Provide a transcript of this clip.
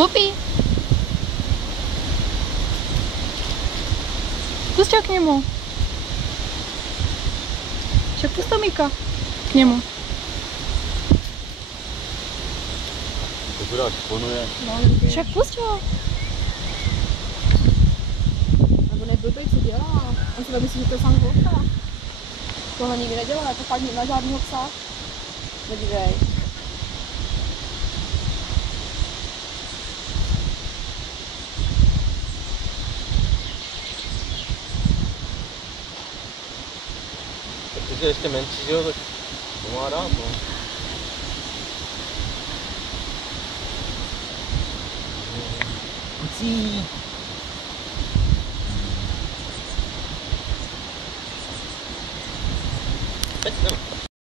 Bupi! Pust ho k němu. Však pust to Mika k němu. To chudák šponuje. Však pust ho. Nebo neblbej, co dělá. On si myslí, že to je sám vodka. Tohle nikdy nedělá, to fakt na žádného psa. Nedívej. Protože je ještě menší, že jo, tak to má rád, no. Kucí. Teď jdeme.